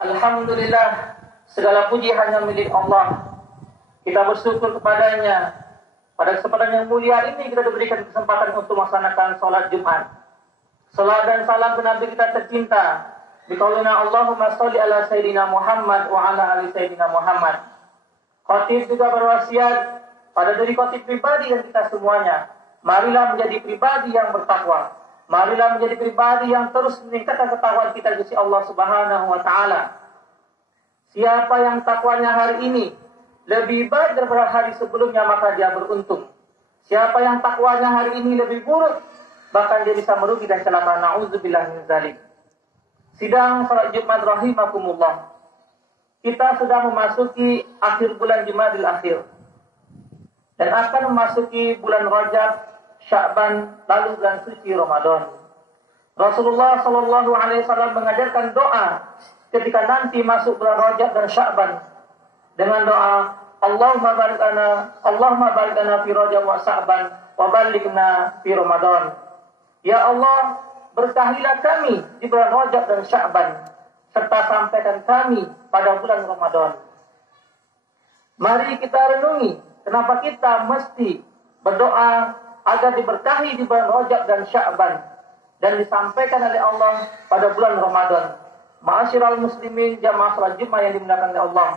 Alhamdulillah, segala puji hanya milik Allah. Kita bersyukur kepadanya. Pada kesempatan yang mulia ini kita diberikan kesempatan untuk melaksanakan sholat Jumat. Salat dan salam ke Nabi kita tercinta. Biqaulina Allahumma sholli ala Sayyidina Muhammad wa ala ali Sayyidina Muhammad. Khatib juga berwasiat pada diri khatib pribadi dan kita semuanya. Marilah menjadi pribadi yang bertakwa. Marilah menjadi pribadi yang terus meningkatkan ketakwaan kita di sisi Allah Subhanahu wa taala. Siapa yang takwanya hari ini lebih baik daripada hari sebelumnya, maka dia beruntung. Siapa yang takwanya hari ini lebih buruk, bahkan dia bisa merugi dan celaka. Nauzubillah min dzalik. Sidang salat Jumat rahimakumullah. Kita sudah memasuki akhir bulan Jumadil Akhir dan akan memasuki bulan Rajab, Sya'ban, lalu bulan suci Ramadan. Rasulullah sallallahu alaihi wasallam mengajarkan doa ketika nanti masuk bulan Rajab dan Sya'ban dengan doa Allahumma barik lana fi Rajab wa Sya'ban wa ballighna fi Ramadan. Ya Allah, berkahilah kami di bulan Rajab dan Sya'ban serta sampaikan kami pada bulan Ramadan. Mari kita renungi kenapa kita mesti berdoa agar diberkahi di bulan Rajab dan Sya'ban dan disampaikan oleh Allah pada bulan Ramadan. Ma'asyiral muslimin jamaah salat Jumat yang dimuliakan oleh Allah.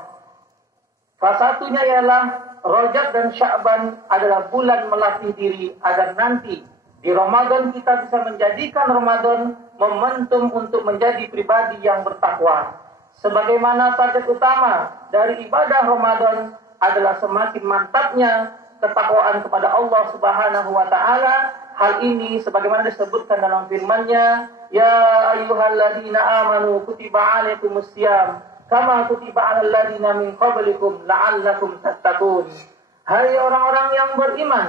Salah satunya ialah Rajab dan Sya'ban adalah bulan melatih diri agar nanti di Ramadan kita bisa menjadikan Ramadan momentum untuk menjadi pribadi yang bertakwa. Sebagaimana target utama dari ibadah Ramadan adalah semakin mantapnya ketakwaan kepada Allah Subhanahu wa taala. Hal ini sebagaimana disebutkan dalam firman-Nya, ya ayyuhalladzina amanu kutiba alaikumusiyam kama kutiba 'alal ladzina min qablikum la'allakum tattaqun. Hai orang-orang yang beriman,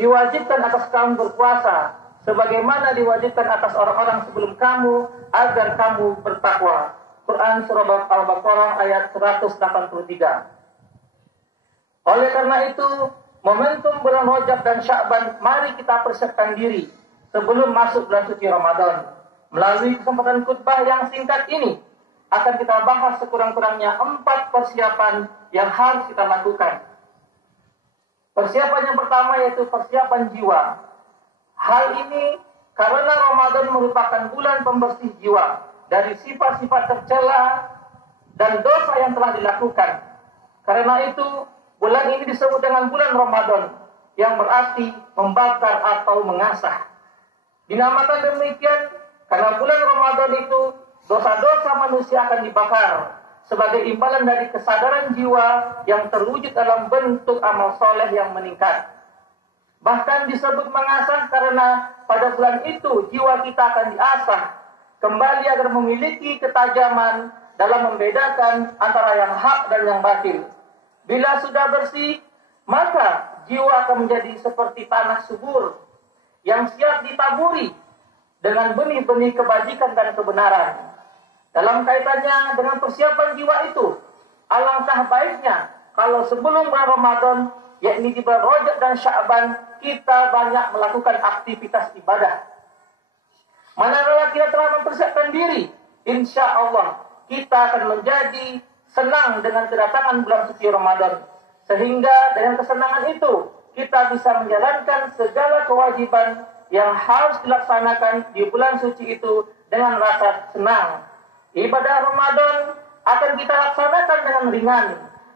diwajibkan atas kamu berpuasa sebagaimana diwajibkan atas orang-orang sebelum kamu agar kamu bertakwa. Quran surah Al-Baqarah ayat 183. Oleh karena itu, momentum bulan Rajab dan Sya'ban, mari kita persiapkan diri sebelum masuk bulan suci Ramadan. Melalui kesempatan khutbah yang singkat ini, akan kita bahas sekurang-kurangnya 4 persiapan yang harus kita lakukan. Persiapan yang pertama yaitu persiapan jiwa. Hal ini karena Ramadan merupakan bulan pembersih jiwa dari sifat-sifat tercela dan dosa yang telah dilakukan. Karena itu, bulan ini disebut dengan bulan Ramadan, yang berarti membakar atau mengasah. Dinamakan demikian karena bulan Ramadan itu dosa-dosa manusia akan dibakar sebagai imbalan dari kesadaran jiwa yang terwujud dalam bentuk amal soleh yang meningkat. Bahkan disebut mengasah karena pada bulan itu jiwa kita akan diasah kembali agar memiliki ketajaman dalam membedakan antara yang hak dan yang batil. Bila sudah bersih, maka jiwa akan menjadi seperti tanah subur yang siap ditaburi dengan benih-benih kebajikan dan kebenaran. Dalam kaitannya dengan persiapan jiwa itu, alangkah baiknya kalau sebelum bulan Ramadan, yakni di bulan Rajab dan Sya'ban, kita banyak melakukan aktivitas ibadah. Manakala kita telah mempersiapkan diri, insya Allah kita akan menjadi senang dengan kedatangan bulan suci Ramadan. Sehingga dengan kesenangan itu, kita bisa menjalankan segala kewajiban yang harus dilaksanakan di bulan suci itu dengan rasa senang. Ibadah Ramadan akan kita laksanakan dengan ringan,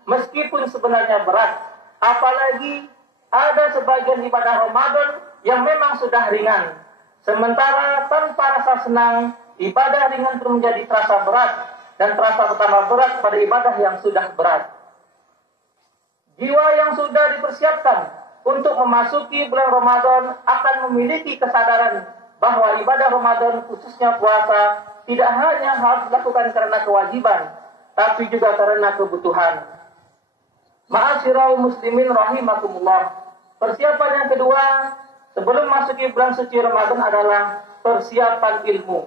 meskipun sebenarnya berat. Apalagi ada sebagian ibadah Ramadan yang memang sudah ringan. Sementara tanpa rasa senang, ibadah ringan itu menjadi terasa berat dan terasa bertambah berat pada ibadah yang sudah berat. Jiwa yang sudah dipersiapkan untuk memasuki bulan Ramadan akan memiliki kesadaran bahwa ibadah Ramadan khususnya puasa tidak hanya harus dilakukan karena kewajiban, tapi juga karena kebutuhan. Ma'asyiral muslimin rahimakumullah. Persiapan yang kedua sebelum masuki bulan suci Ramadan adalah persiapan ilmu.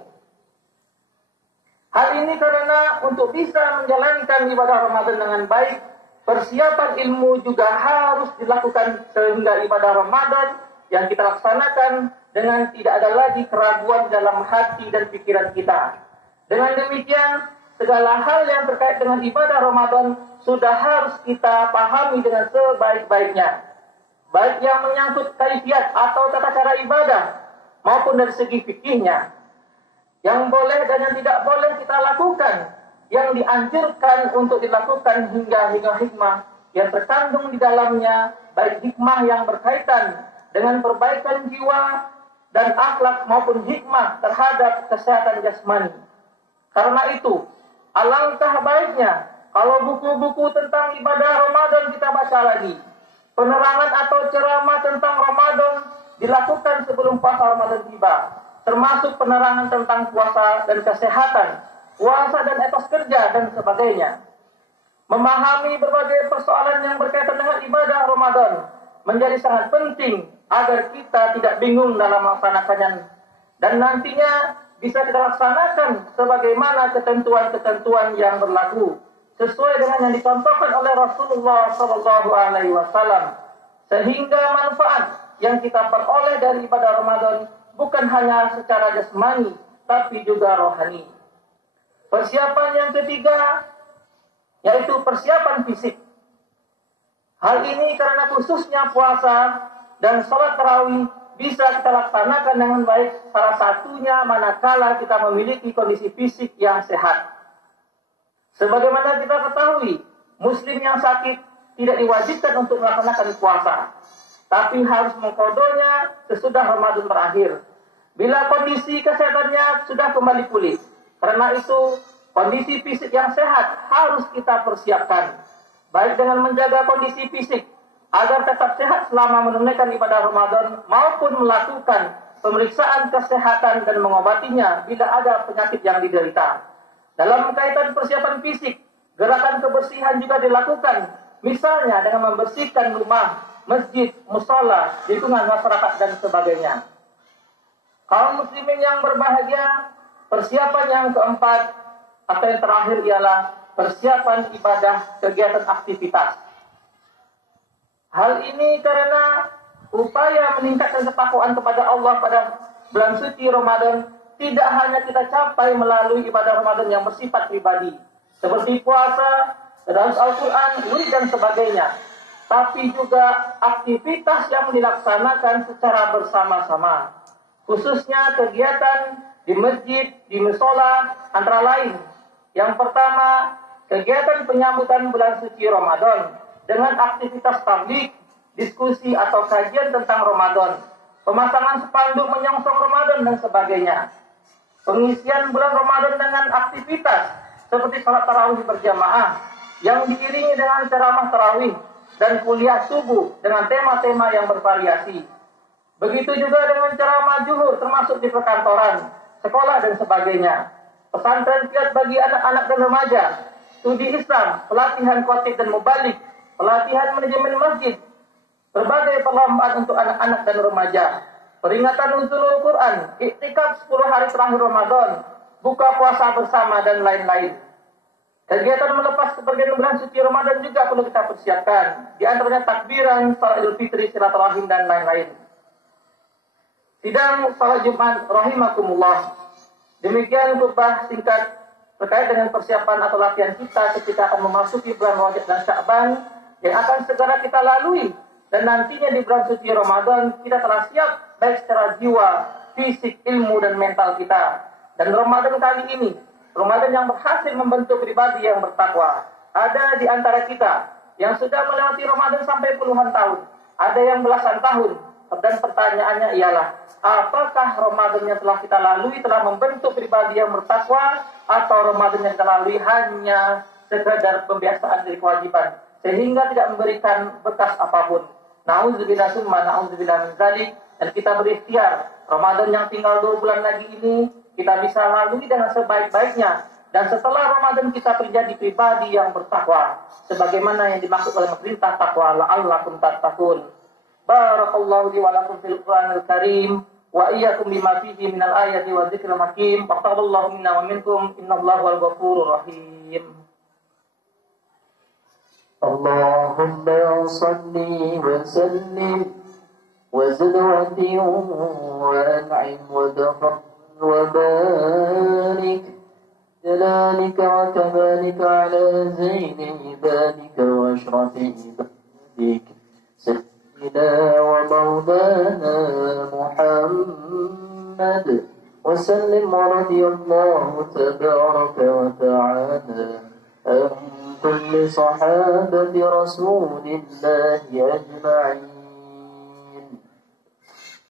Hal ini karena untuk bisa menjalankan ibadah Ramadan dengan baik, persiapan ilmu juga harus dilakukan sehingga ibadah Ramadan yang kita laksanakan dengan tidak ada lagi keraguan dalam hati dan pikiran kita. Dengan demikian, segala hal yang terkait dengan ibadah Ramadan sudah harus kita pahami dengan sebaik-baiknya. Baik yang menyangkut kaifiat atau tata cara ibadah, maupun dari segi fikihnya. Yang boleh dan yang tidak boleh kita lakukan, yang dianjurkan untuk dilakukan hingga hikmah yang terkandung di dalamnya, baik hikmah yang berkaitan dengan perbaikan jiwa dan akhlak maupun hikmah terhadap kesehatan jasmani. Karena itu, alangkah baiknya kalau buku-buku tentang ibadah Ramadan kita baca lagi. Penerangan atau ceramah tentang Ramadan dilakukan sebelum puasa Ramadan tiba, termasuk penerangan tentang puasa dan kesehatan, puasa dan etos kerja dan sebagainya. Memahami berbagai persoalan yang berkaitan dengan ibadah Ramadan menjadi sangat penting agar kita tidak bingung dalam melaksanakannya dan nantinya bisa kita laksanakan sebagaimana ketentuan-ketentuan yang berlaku sesuai dengan yang dicontohkan oleh Rasulullah SAW, sehingga manfaat yang kita peroleh dari ibadah Ramadan bukan hanya secara jasmani tapi juga rohani. Persiapan yang ketiga yaitu persiapan fisik. Hal ini karena khususnya puasa dan sholat tarawih bisa kita laksanakan dengan baik, salah satunya manakala kita memiliki kondisi fisik yang sehat. Sebagaimana kita ketahui, muslim yang sakit tidak diwajibkan untuk melaksanakan puasa, tapi harus mengkodonya sesudah Ramadan berakhir, bila kondisi kesehatannya sudah kembali pulih. Karena itu, kondisi fisik yang sehat harus kita persiapkan, baik dengan menjaga kondisi fisik agar tetap sehat selama menunaikan ibadah Ramadan, maupun melakukan pemeriksaan kesehatan dan mengobatinya bila ada penyakit yang diderita. Dalam kaitan persiapan fisik, gerakan kebersihan juga dilakukan, misalnya dengan membersihkan rumah, masjid, musola, lingkungan masyarakat dan sebagainya. Kaum muslimin yang berbahagia, persiapan yang keempat atau yang terakhir ialah persiapan ibadah, kegiatan aktivitas. Hal ini karena upaya meningkatkan ketakwaan kepada Allah pada bulan suci Ramadan tidak hanya kita capai melalui ibadah Ramadan yang bersifat pribadi, seperti puasa, tadarus Al-Quran, wirid dan sebagainya, tapi juga aktivitas yang dilaksanakan secara bersama-sama, khususnya kegiatan di masjid, di musola, antara lain. Yang pertama, kegiatan penyambutan bulan suci Ramadan dengan aktivitas tabligh, diskusi atau kajian tentang Ramadan, pemasangan spanduk menyongsong Ramadan dan sebagainya. Pengisian bulan Ramadan dengan aktivitas seperti salat tarawih berjamaah yang diiringi dengan ceramah tarawih dan kuliah subuh dengan tema-tema yang bervariasi. Begitu juga dengan ceramah zuhur termasuk di perkantoran, sekolah dan sebagainya. Pesantren kiat bagi anak-anak dan remaja, studi Islam, pelatihan khatib dan mubalik, pelatihan manajemen masjid, berbagai perlombaan untuk anak-anak dan remaja, peringatan nuzulul Quran, iktikaf 10 hari terakhir Ramadan, buka puasa bersama dan lain-lain. Kegiatan melepas sebagian bulan suci Ramadan juga perlu kita persiapkan, di antaranya takbiran, salat Idul Fitri, silaturahim dan lain-lain. Sidang salat Jumat rahimakumullah. Demikian khutbah singkat terkait dengan persiapan atau latihan kita ketika akan memasuki bulan Rajab dan Sya'ban yang akan segera kita lalui. Dan nantinya di bulan suci Ramadan kita telah siap baik secara jiwa, fisik, ilmu, dan mental kita. Dan Ramadan kali ini, Ramadan yang berhasil membentuk pribadi yang bertakwa. Ada di antara kita yang sudah melewati Ramadan sampai puluhan tahun. Ada yang belasan tahun. Dan pertanyaannya ialah, apakah Ramadan yang telah kita lalui telah membentuk pribadi yang bertakwa, atau Ramadan yang kita lalui hanya sekedar pembiasaan dari kewajiban, sehingga tidak memberikan bekas apapun. Na'udzubillah summa na'udzubillah min dzalik. Dan kita berikhtiar Ramadan yang tinggal 2 bulan lagi ini kita bisa lalui dengan sebaik-baiknya, dan setelah Ramadan kita menjadi pribadi yang bertakwa sebagaimana yang dimaksud oleh perintah takwa, la'allakum tattaqun. Barakallahu li wa lakum fil Qur'anil Karim wa iyyakum bima fihi minal ayati wa dzikril hakim. Taqabbalallahu minna wa minkum, innallaha wal ghafurur rahim. Allahumma salli wa sallim wa zid wa an'im wa dakhil wa barik جلالك وكمالك على زين عبادك وأشرف عبادك سيدنا ومولانا محمد وسلم ورضي الله تبارك وتعالى عن كل صحابة رسول الله أجمعين